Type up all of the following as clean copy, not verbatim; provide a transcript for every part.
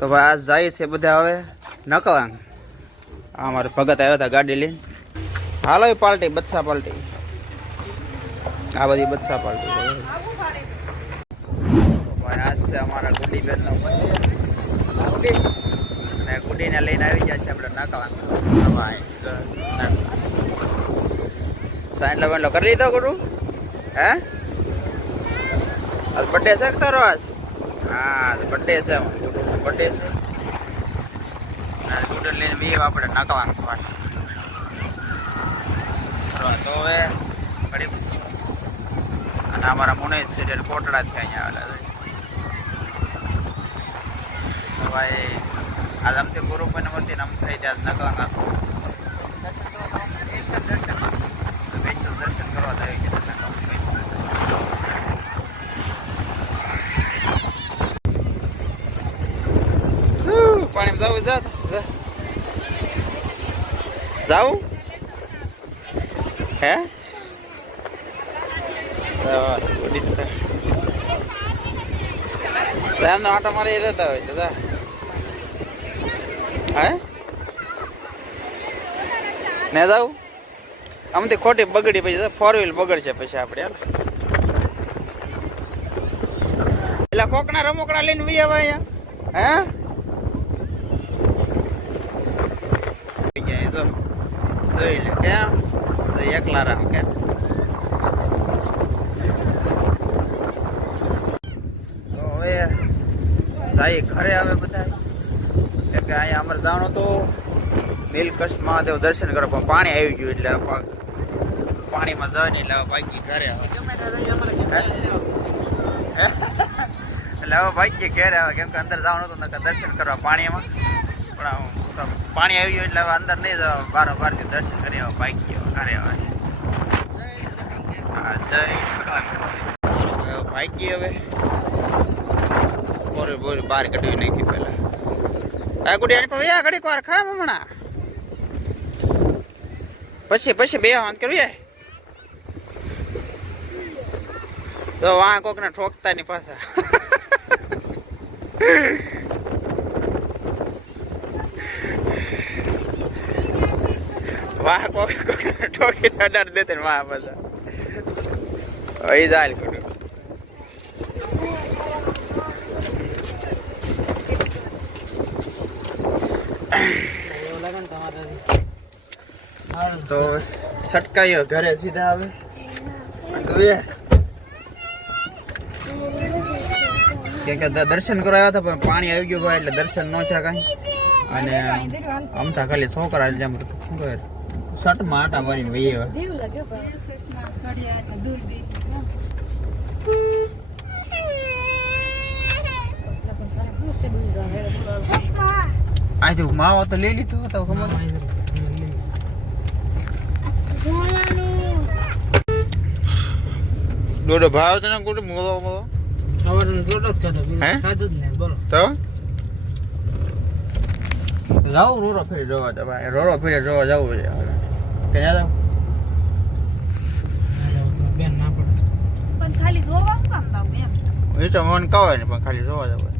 તો ભાઈ આજ જાય છે બધા હવે નકલાંગ. અમારે ભગત આવ્યા હતા ગાડી લઈને. હાલો પાર્ટી બચ્ચા પાર્ટી, આ બધી બચ્ચા પાર્ટી છે. ભાઈ આજ છે અમારા ગુડી બેન નો બર્થડે અને ગુડીને લઈને આવી ગયા છે આપણે નકલાંગ. સાઈન લવન લો કરી લીધો ગુડુ? હે આજ બર્થડે છે કે તારો? આજ હા બર્થડે છે, ગુડુનો બર્થડે છે. ગુડુ લઈને બી આપણે નકલાંગ તો હવે ઘડી અને અમારા મુનેશ છે કોટડા થી અહીંયા આવેલા ભાઈ. આજ આમથી ગુરુ પૂનમથી આમ થઈ જાય નકલાંગ દર્શન કરવા આવી ગયા. પાણી જવું જાવું હે એમનો આટો મારી જતા હોય દાદા. હે ને જાવું આમથી ખોટી બગડી પછી 4 વ્હીલ બગડશે પછી આપણે એટલે કોકના રમકડા લઈને વી આવે અહીંયા. હે જોઈ લે કેમ તો એકલા રામ કેમ તો હવે જાય ઘરે આવે બધા. એટલે અહીંયા અમારે જવાનું તો નીલકંઠ મહાદેવ દર્શન કરો પણ પાણી આવી ગયું એટલે પાણીમાં જવાય નહીં એટલે બાકી ઘરે આવે. એટલે હવે બાકી ઘરે આવે કેમ કે અંદર જવાનું હતું નકર દર્શન કરવા પાણીમાં, પણ પાણી આવી ગયું એટલે હવે અંદર નહીં જવા, બારોબારથી દર્શન કરી આવે બાકી ઘરે આવે. હા જય બાકી હવે બોર બહાર કઢવી નાખી પેલા. આ ગુડી આની ઘડીક વાર ખાય હમણાં પછી બે વાંધ કરવી તો વાં કોક ને ઠોકતા ની પાછા. વાહ કોક ઠોકી અડાડ દેતે ને વાહ પાછા એ જાય કુડું. તો છટકાઈ ઘરે સીધા આવે કે દર્શન કરવા આવ્યા હતા પણ પાણી આવી ગયું ભાઈ એટલે દર્શન ન છે કઈ. અને અમથા ખાલી છોકરા જેમ શર્ટ માં આટા મારીને વહી આવ્યા. માવો તો લઈ લીધો હતો ખબર દોડો ભાવ તને કોટ મોળો મોળો તો જાવ રોરો ફેરી જોવા તો ભાઈ રોરો ફેરી જોવા જવું છે કે ના જાવ બેન ના પડે પણ ખાલી જોવા કામ દાવ એમ એ તો મન કહે ને પણ ખાલી જોવા જવું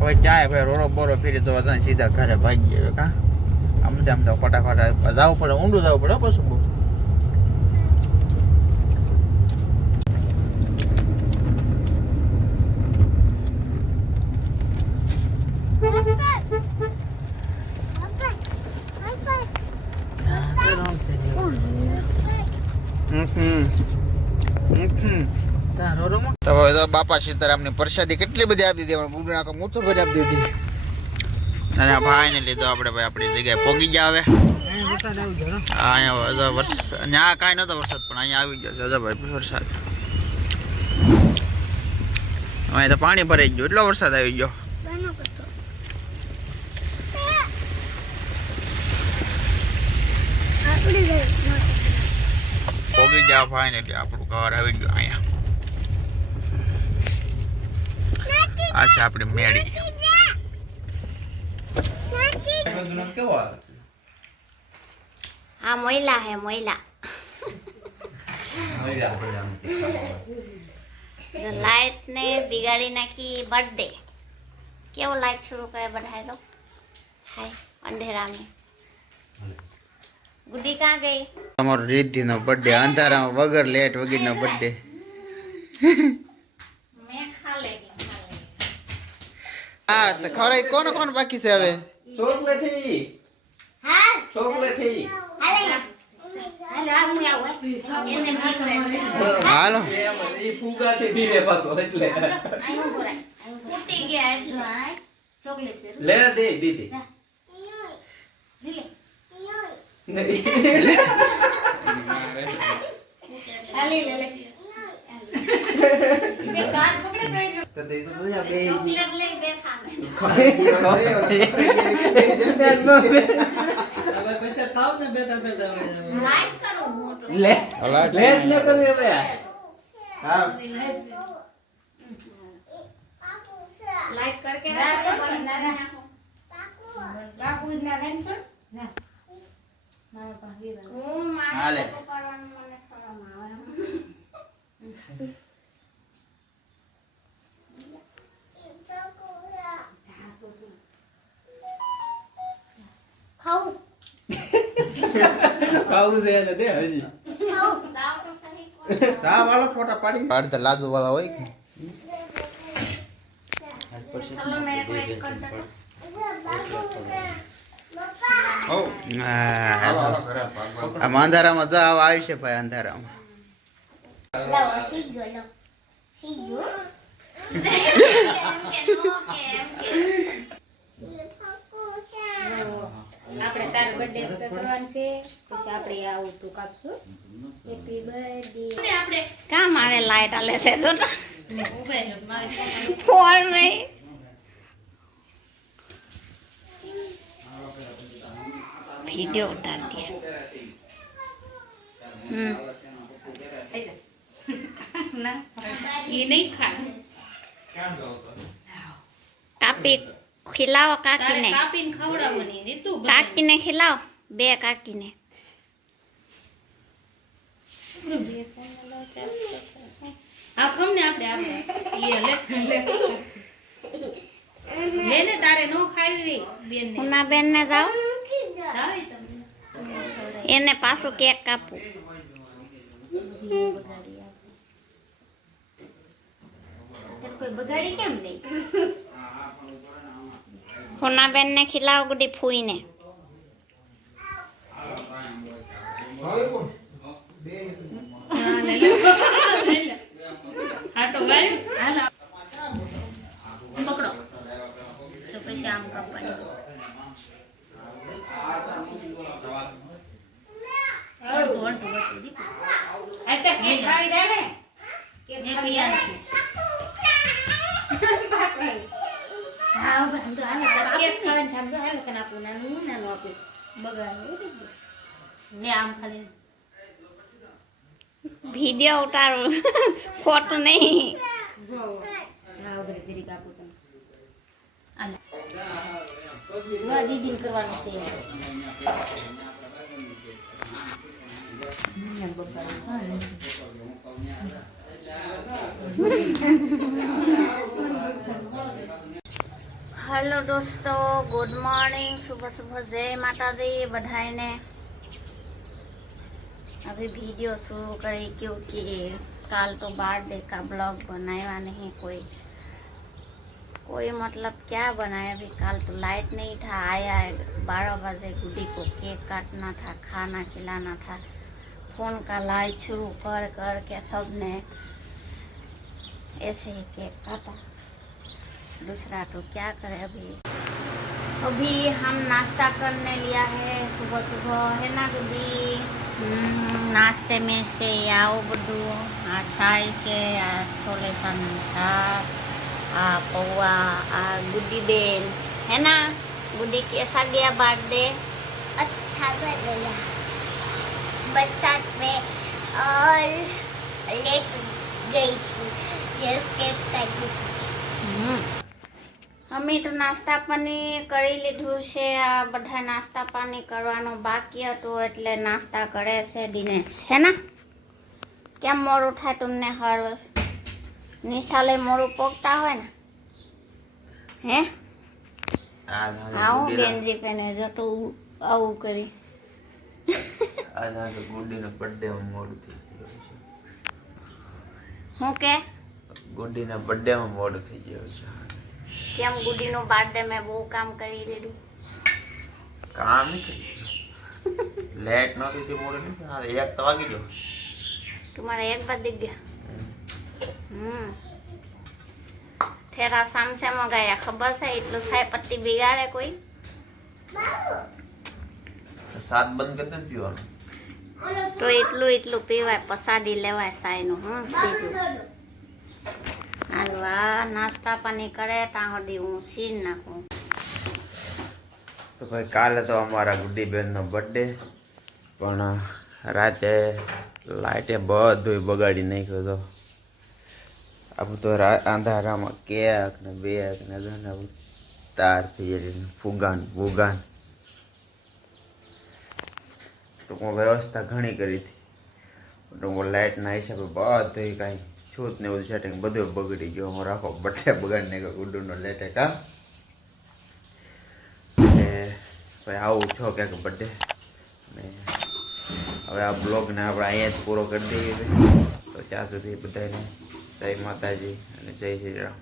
હવે ચાય ભાઈ રોરો બોરો ફેરી જોવા જાય સીધા ઘરે ભાગી ગયો કા આમ તો ફટાફટ જવું પડે ઊંડું જવું પડે પછી બહુ. તો બાપા સીતારામ ની પ્રસાદી કેટલી બધી આપી દીધી પણ મૂછો બધી આપી દીધી. અને ભાઈ ને લીધો આપણે ભાઈ આપણી જગ્યાએ પોગી ગયા હવે. અહીંયા વરસાદ ત્યાં કાંઈ નતો વરસાદ પણ અહીંયા આવી ગયો છે ભાઈ વરસાદ. અહીંયા તો પાણી ભરાઈ ગયું એટલો વરસાદ આવી ગયો. પોગી ગયા ફાઇનલી આપણું ઘર આવી ગયું અહીંયા. આ છે આપણી મેળી. હા મોયલા હે મોયલા. લાઈટ ને બિગાડી નાખી બર્થડે કેવો લાઈટ શરૂ કરે બધાય લો હાય અંધેરા में ગુડી કहाँ ગઈ તમારો રીધિનો બર્થડે અંધારામાં વગર લેટ વગરનો બર્થડે मैं खा लेगी હા તો ખવડાય કોણ કોણ બાકી છે હવે ચોકલેટ हाँ ચોકલેટ હાલે એને હાલો ઈ ફુગાથી ધીરે પાછો એટલે ફૂટી ગયા એટલે ચોકલેટ લે દે દીદી ચોકલેટ લઈ બે ખાને લાઈટ કરું મોટું લે લે લે કરે હવે લાઈટ करके रखो बंदा रखो હું હાલે. મારે કરવાનું મને શરમ આવે ખાવું ખાવું છે એને દે હજી જાવ તો સહી સા વાળો ફોટા પાડી પાડતા લાજુ વાળા હોય કે चलो मेरे को एक कर दो આ અંધારામાં જા આવી છે ભાઈ અંધારામાં લાવો સીગો લો સીગો આપણે તાર બર્થડે કરવાનું છે પછી આપણે આવું તું કાપશું હેપી બર્થડે આપણે કા મારે લાઈટ આલે છે તો ફોન નહીં वीडियो उतार दिया ये नहीं खा कापी खिलाओ काकी તારે ने કાપીને ખવડાવવાની રીતુ काकी ने खिलाओ बे काकी ने આ ખમ ને આપણે એ લે લે ને તારે નો ખાવી બેન ને उना बेन ने जाओ જાવે તમને એને પાછું કેક કાપું કોઈ બગાડી કેમ નહીં હોના બેન ને ખિલાઓ ગુડી ફૂઈ ને હા લે લે હા તો ગાય હાલ પકડો તો પછી આમ કાપવાની વિડિયો ઉતારું ખોટું નહીં દીદી કરવાનું છે हेलो दोस्तों गुड मॉर्निंग सुबह सुबह जय माता दी बधाई ने अभी वीडियो शुरू करी क्योंकि काल तो बर्थडे का ब्लॉग बनाया नहीं कोई मतलब क्या बनाया अभी काल तो लाइट नहीं था आया 12 बजे गुड्डी को केक काटना था खाना खिलाना था फोन का लाइट शुरू कर कर के सब ने ऐसे ही केक काटा दूसरा तो क्या करे अभी हम नाश्ता करने लिया है सुबह सुबह है ना गुड्डी नाश्ते में से आओ बधु आ छाई से आ छोले सना आ पौआ आ गुड्डी बेन है ना गुड्डी कैसा गया बर्थडे अच्छा कर गया बरसात में और लेट गई थी जब केक काटी અમે તો નાસ્તા પાણી કરી લીધું છે આ બધા નાસ્તા પાણી કરવાનો બાકી હતું એટલે નાસ્તા કરે છે દિનેશ હે ના કેમ મોડું થાય તમને હર વર્ષ? નિશાલે મોડું પોગતા હોય ને હે? આવું ગેંજી પહેને જતું આવું કરી. આજે ગુડીનો બર્થડે માં મોડું થઈ ગયું છે. હું કે ગુડીના બર્થડે માં મોડું થઈ ગયું છે. કેમ ગુડીનું બર્થડે મેં બહુ કામ કરી દીધું. કામ નહીં કર્યું. લેટ નહોતી તે મોડું નહીં થયું. હા, 1 તો વાગી ગયો. तुम्हारा एक बार दिख गया तेरा शाम से मंगाया खबर से इतलो साय पत्ती बिगाड़े कोई 7 બંધ કરી દે ને પીવાનું. તો એટલું પીવાય પસાડી લેવાય સાયનું બીજું હાલવા નાસ્તા પાણી કરે ત્યાં સુધી હું સીન નાખું. તો ભાઈ કાલે તો અમારા ગુડી બેનનો બર્થડે પણ રાતે લાઇટે બધું બગાડી નાખ્યો હતો. આપણું તો અંધારામાં કેક ને બેક ને તાર થઈ જાય ફુગાન ફુગાન ટૂંકમાં વ્યવસ્થા ઘણી કરી હતી. ટૂંકમાં લાઇટના હિસાબે બધું કાંઈ છૂત ને બધું સેટિંગ બધું બગડી ગયું. અમારો આખો બર્થડે બગાડી નાખ્યો ગુડ્ડુનો લેટે કામ. ભાઈ આવું છો ક્યાંક બર્થડે ને હવે આ બ્લોગને આપણે અહીંયા જ પૂરો કરી દઈએ. તો ત્યાં સુધી બધાને જય માતાજી અને જય શ્રી રામ.